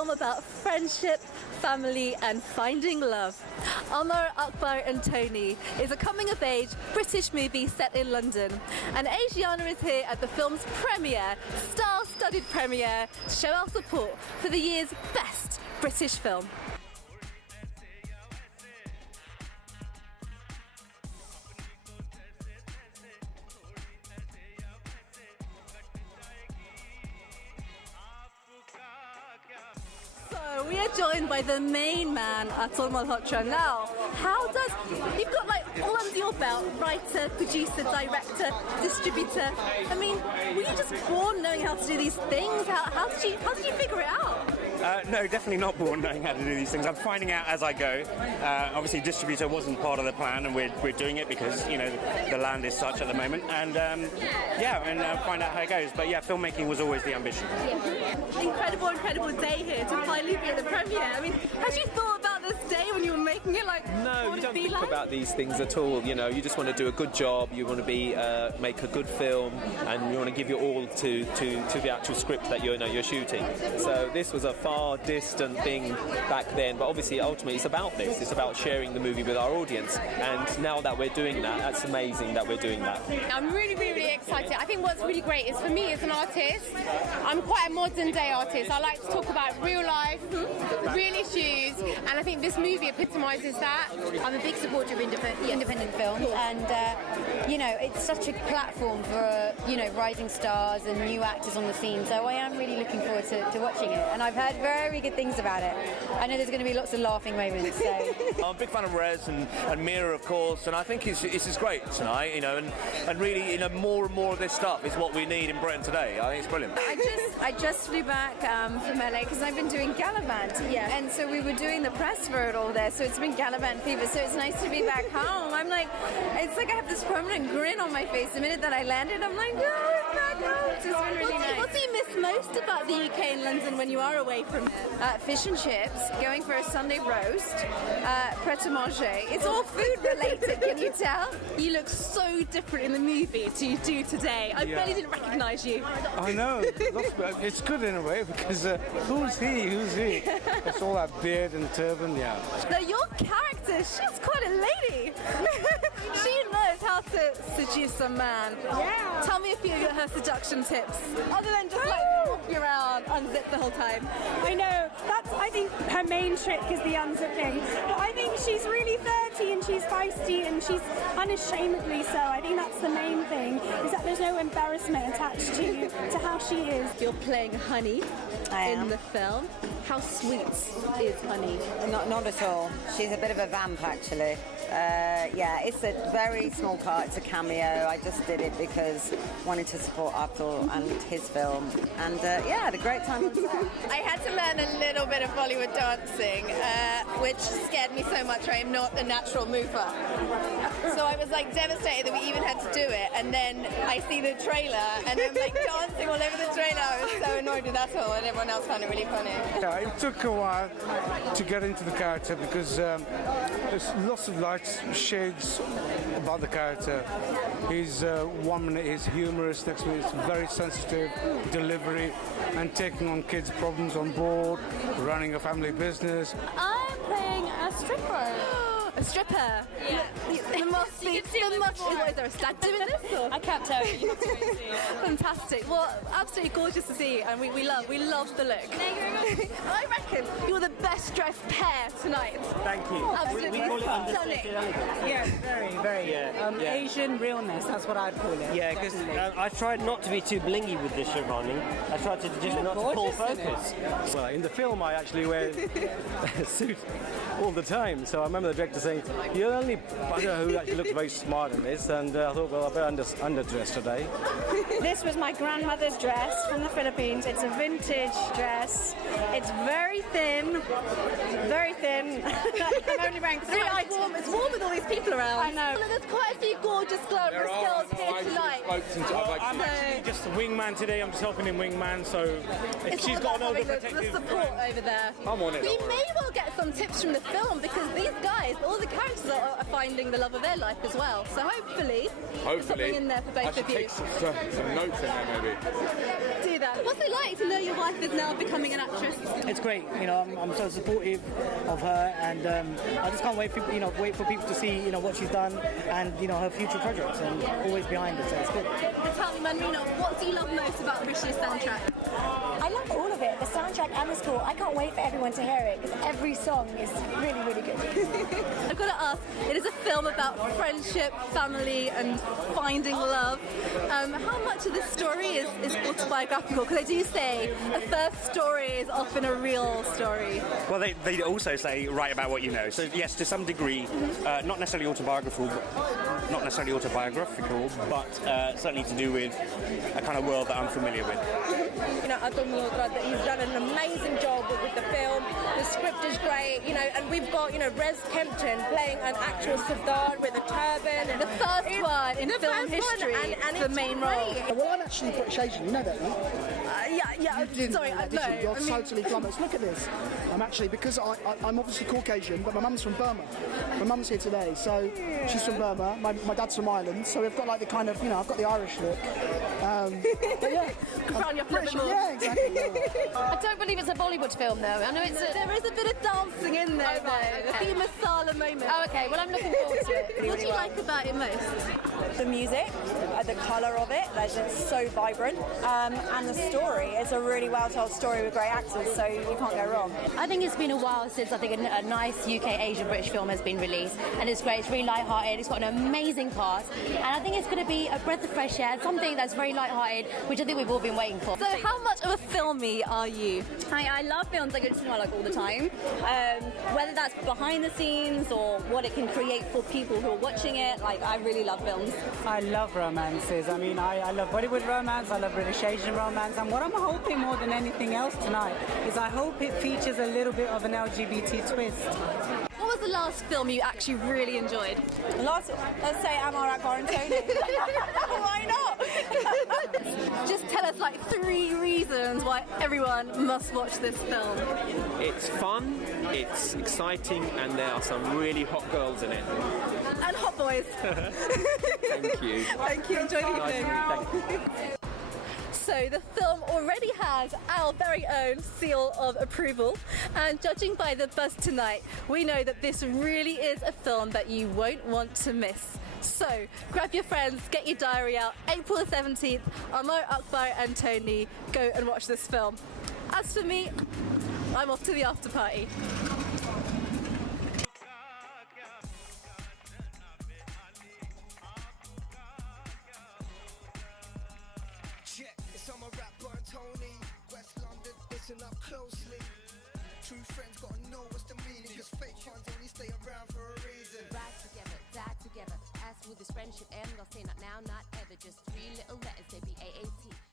film about friendship, family and finding love. Amar Akbar and Tony is a coming-of-age British movie set in London. And Asiana is here at the film's premiere, star-studded premiere, to show our support for the year's best British film. So we are joined by the main man, Atul Malhotra. Now, you've got like all under your belt, writer, producer, director, distributor. I mean, were you just born knowing how to do these things? How did you figure it out? No, definitely not born knowing how to do these things. I'm finding out as I go. Obviously, distributor wasn't part of the plan, and we're doing it because the land is such at the moment. And find out how it goes. But yeah, filmmaking was always the ambition. Incredible day here to finally be at the premiere. I mean, had you thought about this day when you were making it? No, you don't think about these things at all. You just want to do a good job. You want to make a good film, and you want to give your all to the actual script that you're shooting. So this was a far distant thing back then, but obviously ultimately it's about this. It's about sharing the movie with our audience, and now that we're doing that, that's amazing that we're doing that. I'm really excited. I think what's really great is, for me as an artist, I'm quite a modern day artist. I like to talk about real life, real issues, and I think this movie epitomises that. I'm a big supporter of independent film, and it's such a platform for rising stars and new actors on the scene. So I am really looking forward to watching it, and I've heard very good things about it. I know there's going to be lots of laughing moments. So I'm a big fan of Rez and Mira, of course, and I think this is great tonight. And really, more and more of this stuff is what we need in Britain today. I think it's brilliant. I just flew back from LA because I've been doing Gallivant, and so we were doing the press for it all there. So it's been Gallivant fever. So it's nice to be back home. It's like I have this permanent grin on my face. The minute that I landed, I'm like, no, it's back home. It's been really nice. What do you miss most about the UK and London when you are away from it? Fish and chips, going for a Sunday roast, pret-a-manger. It's all food related, can you tell? You look so different in the movie to you do today. I barely didn't recognise you. I know. It's good in a way because who's he? It's all that beard and turban, Now your character, she's quite a lady. She knows how to seduce a man. Yeah. Tell me a few of her seduction tips, other than just walking around unzipped the whole time. I know, I think her main trick is the unzipping. But I think she's really 30 and she's feisty and she's unashamedly so. I think that's the main thing, is that there's no embarrassment attached to how she is. You're playing Honey in the film. How sweet is Honey? Not at all. She's a bit of a vamp, actually. It's a very small part. It's a cameo. I just did it because I wanted to support Atul and his film. And I had a great time on set. I had to learn a little bit of Bollywood dancing, which scared me so much. I am not a natural mover. So I was devastated that we even had to do it. And then I see the trailer and I'm dancing all over the trailer. I was so annoyed with that all, and everyone else found it really funny. Yeah, it took a while to get into the character because there's lots of light shades about the character. He's 1 minute he's humorous, next minute it's very sensitive delivery and taking on kids' problems on board, running a family business. I'm playing a stripper. A stripper? Yeah. There must be. Is there a stag do in this? Or? I can't tell you. You have to really see it. Fantastic. Well, absolutely gorgeous to see you, and we love the look. I reckon you're the best dressed pair tonight. Thank you. Absolutely We call it stunning. Yes, very. Asian realness, that's what I'd call it. Yeah, because I tried not to be too blingy with this Sherwani. I tried to just not to pull focus. Well, in the film I actually wear a suit all the time, so I remember the director saying, "You're the only bugger who actually looks very smart in this," and I thought, well, I better underdress today. This was my grandmother's dress from the Philippines. It's a vintage dress. It's very thin. I'm only wearing 3 items. It's warm with all these people around. I know. Well, there's quite a few gorgeous glamorous girls here tonight. I'm actually just a wingman today. I'm just helping him wingman, so if she's got an overprotective the support over there. I'm on it. We may well get some tips from the film because these guys, all the characters are finding the love of their life as well. So hopefully there's something in there for both of you. Take some notes in there, maybe. Do that. What's it like to know your wife is now becoming an actress? It's great. You know, I'm so supportive of her, and I just can't wait for people to see what she's done and her future projects, and always behind it. So it's good. Tell me, Manrino, what do you love most about British soundtrack? I love all of it, the soundtrack and the score. I can't wait for everyone to hear it because every song is really, really good. I've got to ask, it is a film about friendship, family and finding love. How much of this story is autobiographical? Because they do say a first story is often a real story. Well, they also say write about what you know. So yes, to some degree, not necessarily autobiographical, but certainly to do with a kind of world that I'm familiar with. Atul Malhotra, that he's done an amazing job with the film. The script is great, and we've got, Rez Kempton playing an actual Sardar with a turban. And the first one in film history, and the main role. Well, I'm actually British Asian, you know that, don't you? Yeah. Sorry, no. You're totally flummoxed. Look at this. I'm actually, because I'm obviously Caucasian, but my mum's from Burma. My mum's here today, so she's from Burma. My dad's from Ireland, so we've got like the kind of, I've got the Irish look. But yeah. British, yeah, exactly. Yeah. I don't believe it's a Bollywood film, though. I know there is a bit of dancing in there, though. Okay. The masala moment. Oh, okay. Well, I'm looking forward to it. What do you like about it most? The music, the colour of it, that's just so vibrant, and the story. It's a really well-told story with great actors, so you can't go wrong. I think it's been a while since a nice UK Asian British film has been released, and it's great. It's really light-hearted. It's got an amazing cast, and I think it's going to be a breath of fresh air, something that's very light-hearted, which I think we've all been waiting for. So, how much of a filmie are you? I love films. I go to cinema all the time. Whether that's behind the scenes or what it can create for people who are watching it, I really love films. I love romances. I mean, I love Bollywood romance, I love British Asian romance, and what I'm hoping more than anything else tonight is I hope it features a little bit of an LGBT twist. What was the last film you actually really enjoyed? Let's say Amar Akbar Tony. Why not? Just tell us 3 reasons why everyone must watch this film. It's fun, it's exciting, and there are some really hot girls in it. And hot boys. Thank you. Thank you. Enjoy the evening. Thank you. So the film already has our very own seal of approval, and judging by the buzz tonight, we know that this really is a film that you won't want to miss. So grab your friends, get your diary out. April the 17th, Amar Akbar and Tony, go and watch this film. As for me, I'm off to the after party. It's Amar Akbar Tony, West London, listen up closely. True friends gotta know what's the meaning, cause fake ones only stay around for a reason. Ride together, die together, as with this friendship, and I'll say not now, not ever, just 3 little letters, they be AAT.